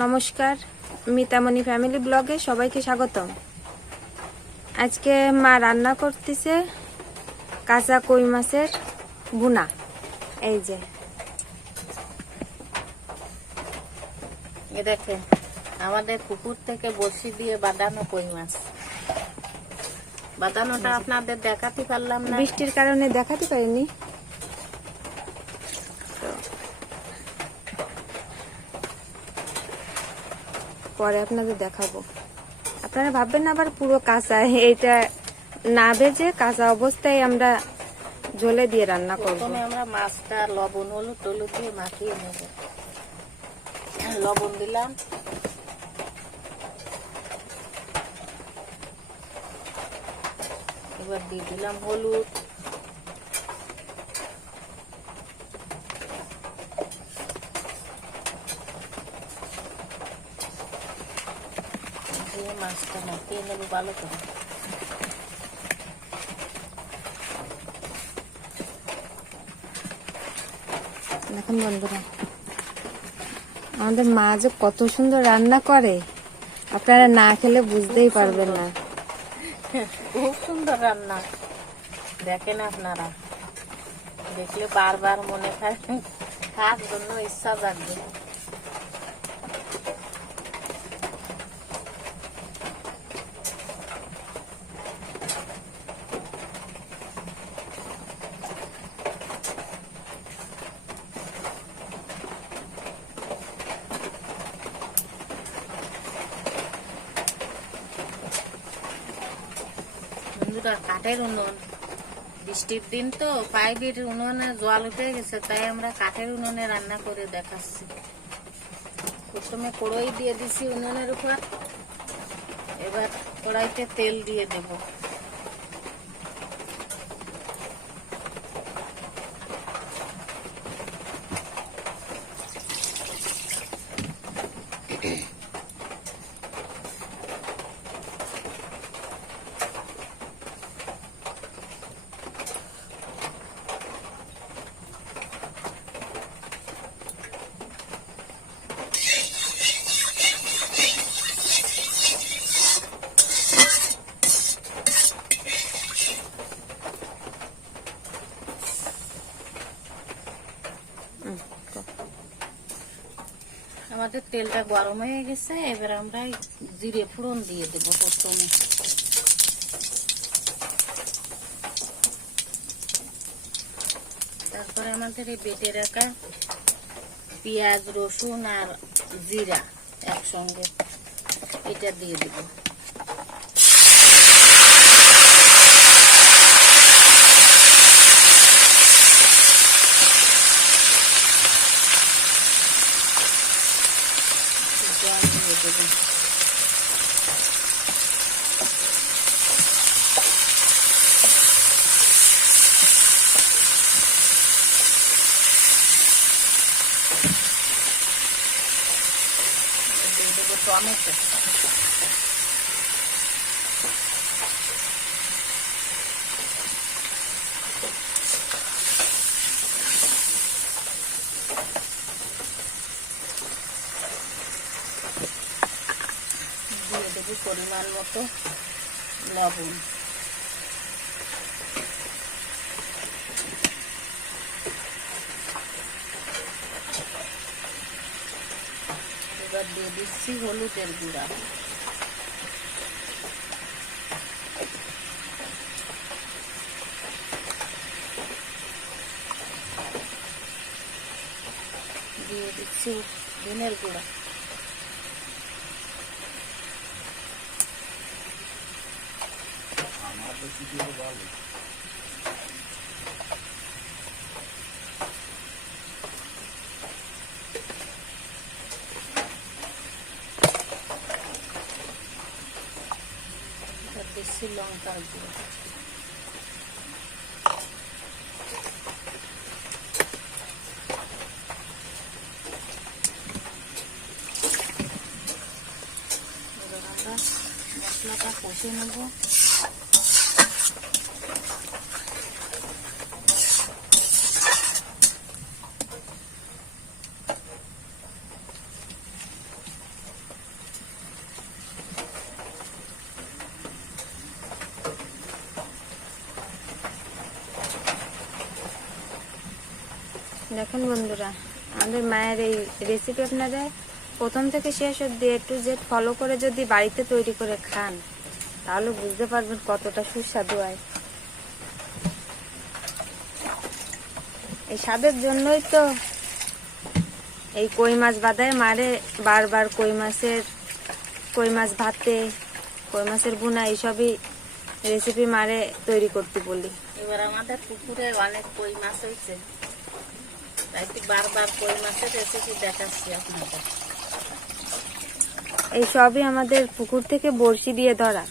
নমস্কার, মিতামণি ফ্যামিলি ব্লগে সবাইকে স্বাগতম। আজকে মা রান্না করতেছে কাঁচা কই মাছের ভুনা। এই যে দেখেন আমাদের পুকুর থেকে বড়শি দিয়ে বাঁধানো কই মাছ। বাঁধানোটা আপনাদের দেখাতে পারলাম না, বৃষ্টির কারণে দেখাতে পারিনি। পরে আপনাদের দেখাবো। আপনারা ভাববেন না আবার পুরো কাঁচা, এটা না ভেজে কাঁচা অবস্থায় আমরা ঝোলে দিয়ে রান্না করব। প্রথমে আমরা মাছটা লবণ হলুদ দিয়ে মাখিয়ে নেব। লবণ দিলাম, এবার দিয়ে দিলাম হলুদ, দিয়ে মাছটা মাখিয়ে নেব ভালো করে। দেখুন বন্ধুরা, আমাদের মা যে কত সুন্দর রান্না করে, আপনারা না খেলে বুঝতেই পারবেন না। খুব সুন্দর রান্না, দেখেন আপনারা, দেখলে বারবার মনে খায় খাওয়ার জন্য ইচ্ছা জাগবে। কাঠের উনুন, বৃষ্টির দিন তো পাইপের উনুনে জল উঠে গেছে, তাই আমরা কাঠের উনুনে রান্না করে দেখাচ্ছি। প্রথমে কড়াই দিয়ে দিছি উনুনের উপর, এবার কড়াইতে তেল দিয়ে দেব। আমাদের তেলটা গরম হয়ে গেছে, এবার আমরা জিরে ফোড়ন দিয়ে দেব প্রথমে। তারপরে আমাদের এই বেটে রাখা পেঁয়াজ রসুন আর জিরা একসঙ্গে এটা দিয়ে দেব। টমেটো, দিয়ে দেবো পরিমাণ মতো লবণ, এবার দিয়ে দিচ্ছি হলুদের গুঁড়া, দিয়ে দিচ্ছি ধনের গুঁড়া, দিচ্ছি লঙ্কার গুঁড়ো, এবার আমরা মশলাটা কষে নেব। দেখুন বন্ধুরা, আমাদের মায়ের এই রেসিপি আপনারা প্রথম থেকে শেষ অবধি A to Z ফলো করে যদি বাড়িতে তৈরি করে খান, তাহলে বুঝতে পারবেন কতটা সুস্বাদু হয়। এই স্বাদের জন্যই তো এই কই মাছ বাদায় মারে বারবার কই মাছ ভাতে, কই মাছের বুনা এইসবই রেসিপি মারে তৈরি করতে বলি। এবার আমাদের পুকুরে অনেক কই মাছ হয়েছে, তাই তো বারবার কই মাছের রেসিপি দেখাচ্ছি আপনাদের। এই সবই আমাদের পুকুর থেকে বড়শি দিয়ে ধরা।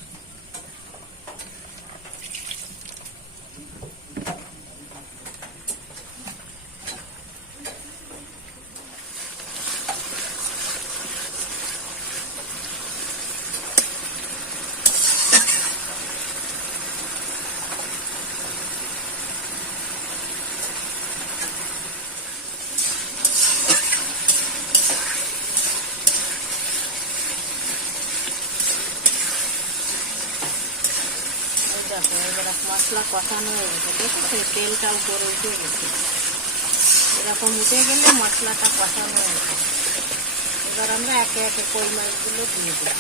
দেখো এবার মশলা কষানো হয়ে গেছে, দেখেছো তেলটা উপরে উঠে গেছে। এরকম উঠে গেলে মশলাটা কষানো হয়ে গেছে। এবার আমরা একে একে কই মাছগুলো দিয়ে দেব।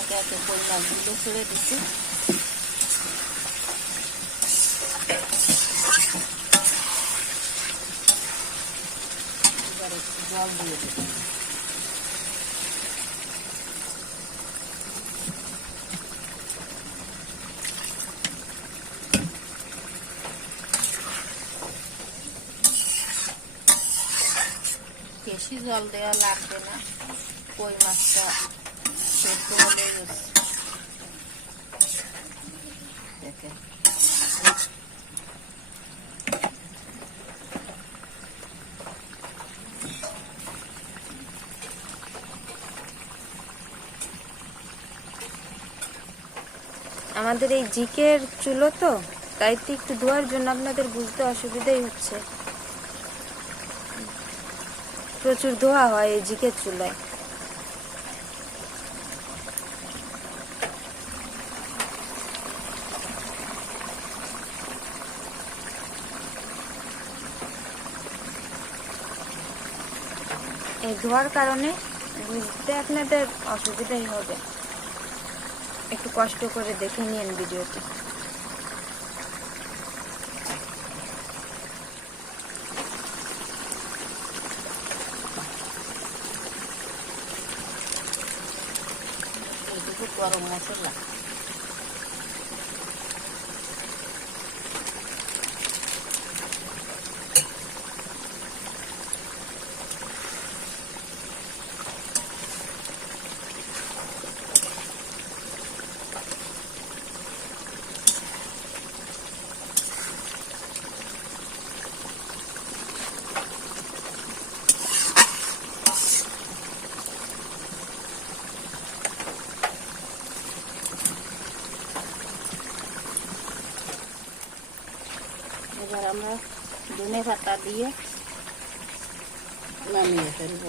একে একে কই মাছগুলো ছেড়ে দিচ্ছি। এবার একটু জল দিয়ে দেব। বেশি জল দেওয়া লাগবে না, কই মাছটা সেদ্ধ হলেই হচ্ছে। দেখেন আমাদের এই জিকের চুলো তো, তাই তো একটু ধোয়ার জন্য আপনাদের বুঝতে অসুবিধাই হচ্ছে। প্রচুর ধোয়া হয় এই জিকের চুলায়। এই ধোয়ার কারণে বুঝতে আপনাদের অসুবিধাই হবে, একটু কষ্ট করে দেখে নিন ভিডিওটি। এইটুকু গরম মশলা, এবার আমরা ধনে পাতা দিয়ে নামিয়ে ফেলব।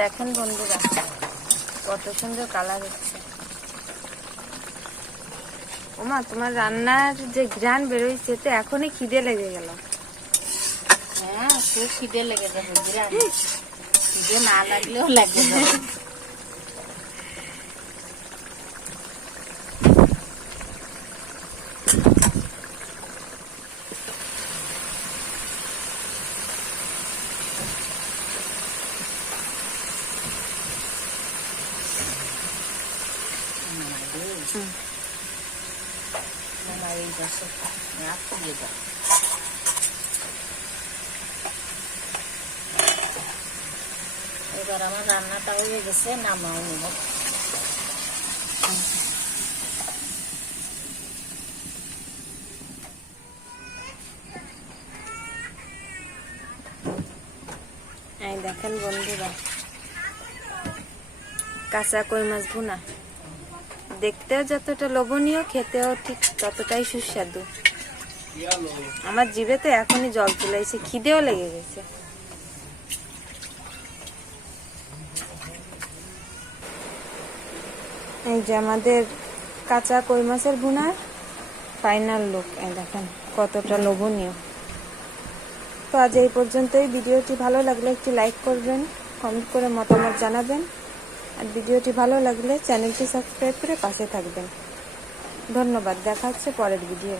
দেখেন বন্ধুরা, কত সুন্দর কালার হচ্ছে। ওমা, তোমার রান্নার যে ঘ্রাণ বেরোইছে, তো এখনই খিদে লেগে গেল। হ্যাঁ, খুব খিদে লেগে যাবে, খিদে না লাগলেও লাগে যাবে। আমার এই পাশে আপনি দিয়ে দাও। এবার আমার রান্নাটা হয়ে গেছে, নামাও নিব। এই দেখেন বন্ধুরা, কাঁচা কই মাছ ভুনা, দেখতেও যতটা লোভনীয়, খেতেও ঠিক ততটাই সুস্বাদু। আমার জিভেতে এখনই জল চলে এসে, খিদেও লেগে গেছে। এই যে আমাদের কাঁচা কই মাছের ভুনার ফাইনাল লুক, এই দেখেন কতটা লোভনীয়। তো আজ এই পর্যন্তই। ভিডিওটি ভালো লাগলে একটি লাইক করবেন, কমেন্ট করে মতামত জানাবেন, আর ভিডিওটি ভালো লাগলে চ্যানেলটি সাবস্ক্রাইব করে পাশে থাকবেন। ধন্যবাদ, দেখা হচ্ছে পরের ভিডিও।